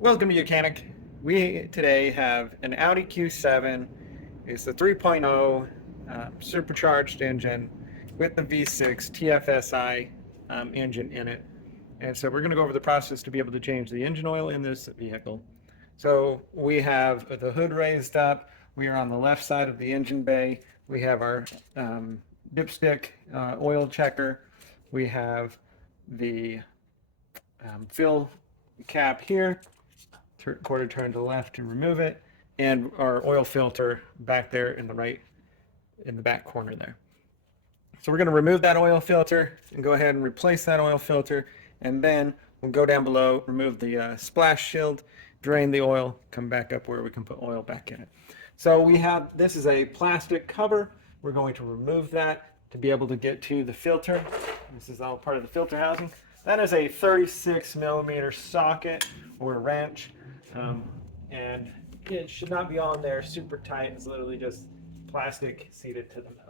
Welcome to Mechanic. We today have an Audi Q7. It's the 3.0 supercharged engine with the V6 TFSI engine in it. And so we're going to go over the process to be able to change the engine oil in this vehicle. So we have the hood raised up. We are on the left side of the engine bay. We have our dipstick oil checker. We have the fill cap here. Quarter turn to the left to remove it, and our oil filter back there in the back corner there. So we're going to remove that oil filter and go ahead and replace that oil filter, and then we'll go down below, remove the splash shield, drain the oil, come back up where we can put oil back in it. So this is a plastic cover. We're going to remove that to be able to get to the filter. This is all part of the filter housing. That is a 36 millimeter socket or wrench. And it should not be on there super tight. It's literally just plastic seated to the metal.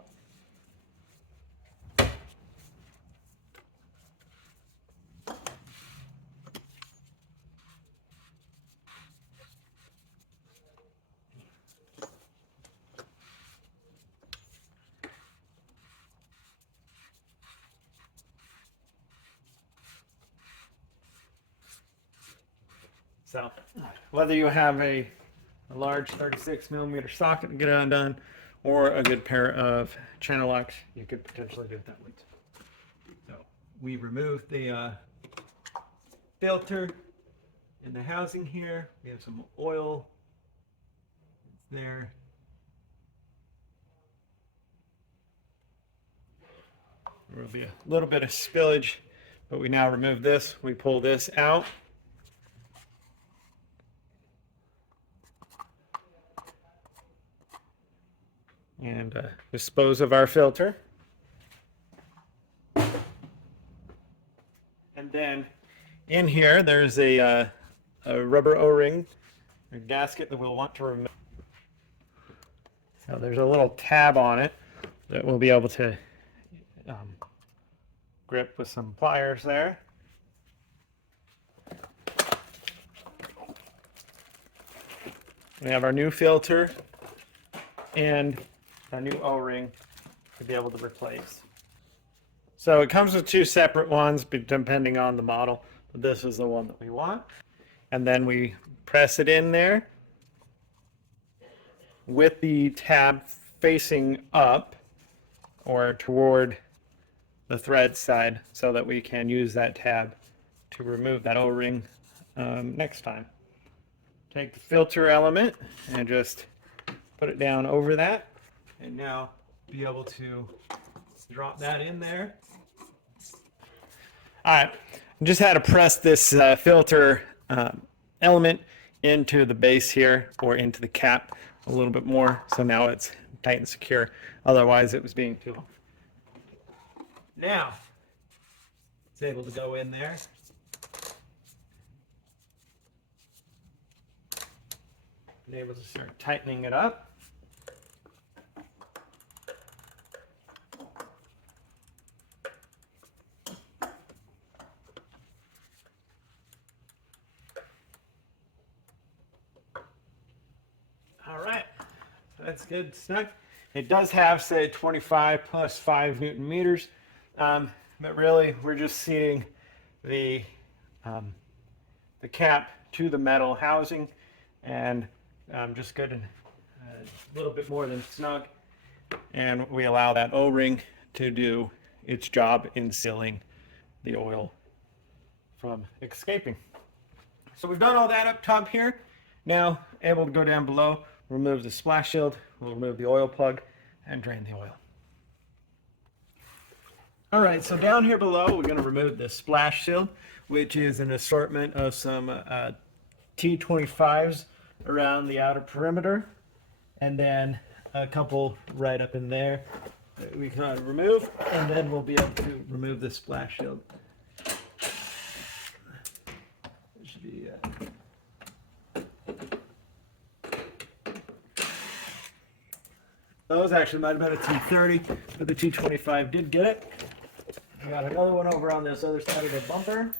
So whether you have a large 36 millimeter socket to get it undone or a good pair of channel locks, you could potentially do it that way. So we remove the filter in the housing here. We have some oil. It's there. There will be a little bit of spillage, but we now remove this. We pull this out. And dispose of our filter. And then in here, there's a rubber O-ring, a gasket that we'll want to remove. So there's a little tab on it that we'll be able to grip with some pliers there. We have our new filter and our new O-ring to be able to replace. So it comes with two separate ones depending on the model, but this is the one that we want. And then we press it in there with the tab facing up or toward the thread side so that we can use that tab to remove that O-ring next time. Take the filter element and just put it down over that, and now be able to drop that in there. All right, just had to press this filter element into the base here or into the cap a little bit more, so now it's tight and secure. Otherwise, it was being too long. Now, it's able to go in there. And able to start tightening it up. All right, so that's good snug. It does have, say, 25 plus 5 Newton meters, but really we're just seating the cap to the metal housing, and just good and a little bit more than snug, and we allow that O-ring to do its job in sealing the oil from escaping. So we've done all that up top here. Now able to go down below, remove the splash shield, we'll remove the oil plug and drain the oil. All right, so down here below we're going to remove the splash shield, which is an assortment of some T25s around the outer perimeter, and then a couple right up in there that we can remove, and then we'll be able to remove the splash shield. It should be those actually might have been a T30, but the T25 did get it. We got another one over on this other side of the bumper,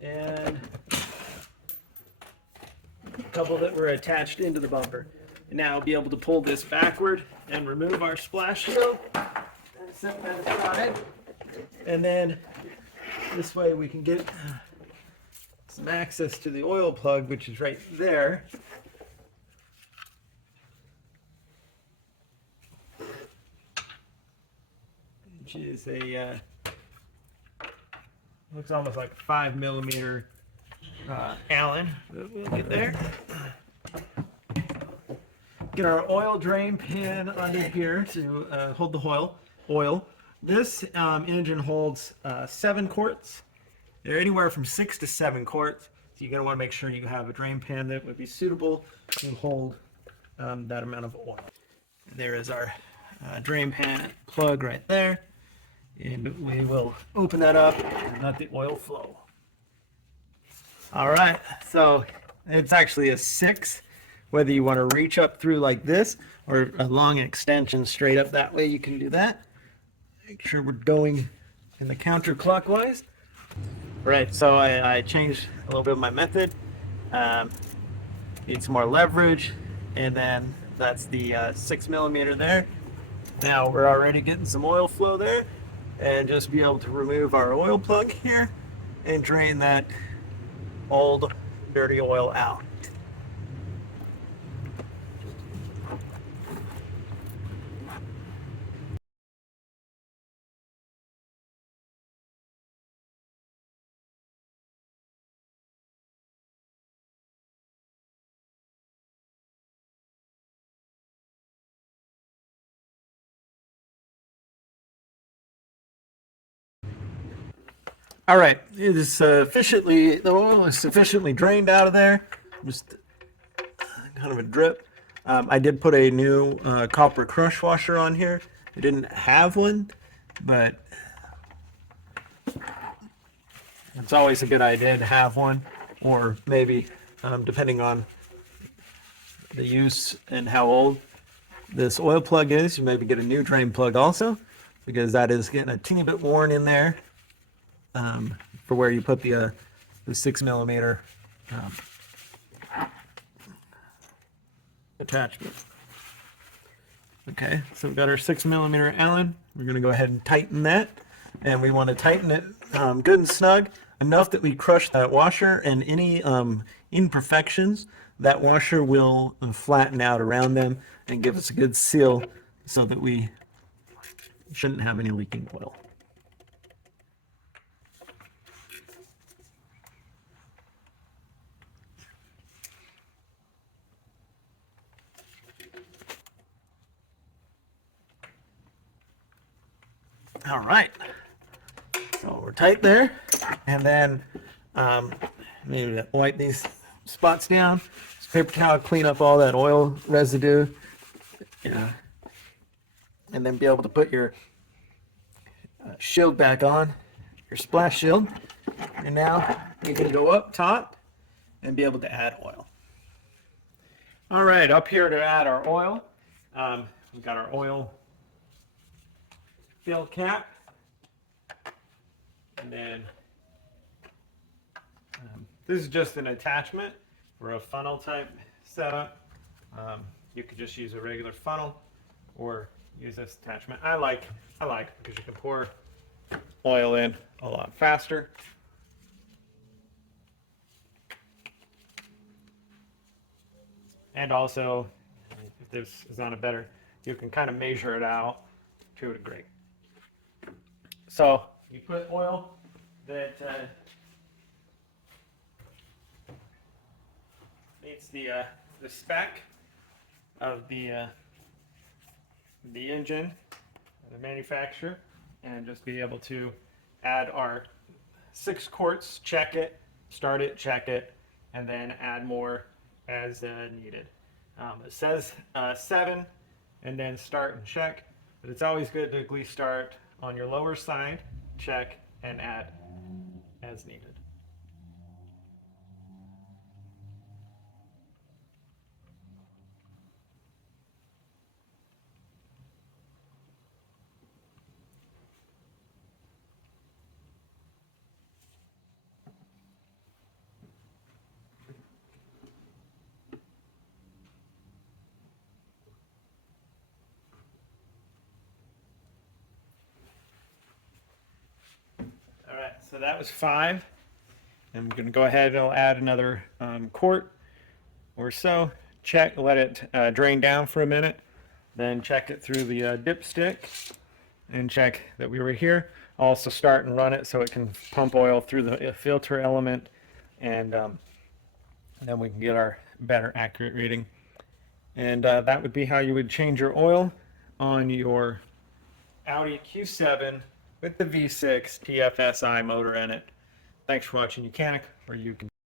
and couple that were attached into the bumper. And now I'll be able to pull this backward and remove our splash shield and set that aside. And then this way we can get some access to the oil plug, which is right there. Which is a looks almost like a 5mm Allen. We'll get there. Get our oil drain pan under here to hold the oil. This engine holds 7 quarts. They're anywhere from 6 to 7 quarts. So you're going to want to make sure you have a drain pan that would be suitable to hold that amount of oil. There is our drain pan plug right there. And we will open that up and let the oil flow. All right, so it's actually a 6, whether you want to reach up through like this or a long extension straight up that way, you can do that. Make sure we're going in the counterclockwise. Right, so I changed a little bit of my method. Need some more leverage, and then that's the 6mm there. Now we're already getting some oil flow there, and just be able to remove our oil plug here and drain that old dirty oil out. All right, it is the oil is sufficiently drained out of there. Just kind of a drip. I did put a new copper crush washer on here. I didn't have one, but it's always a good idea to have one, or maybe depending on the use and how old this oil plug is, you maybe get a new drain plug also, because that is getting a teeny bit worn in there. For where you put the 6mm attachment. Okay, so we've got our 6mm Allen. We're going to go ahead and tighten that, and we want to tighten it good and snug, enough that we crush that washer, and any imperfections, that washer will flatten out around them and give us a good seal so that we shouldn't have any leaking oil. All right, so we're tight there, and then maybe wipe these spots down. This paper towel, clean up all that oil residue, and then be able to put your shield back on, your splash shield, and now you can go up top and be able to add oil. All right, up here to add our oil, we've got our oil fill cap, and then this is just an attachment for a funnel type setup. You could just use a regular funnel or use this attachment. I like because you can pour oil in a lot faster. And also, if this is on a better, you can kind of measure it out to a degree. So you put oil that meets the spec of the engine, the manufacturer, and just be able to add our 6 quarts, check it, start it, check it, and then add more as needed. It says 7 and then start and check, but it's always good to at least start on your lower side, check, and add as needed. So that was 5. I'm going to go ahead and I'll add another quart or so. Check, let it drain down for a minute. Then check it through the dipstick and check that we were here. Also start and run it so it can pump oil through the filter element, and then we can get our better accurate reading. And that would be how you would change your oil on your Audi Q7 with the V6 TFSI motor in it. Thanks for watching Mechanic, where you can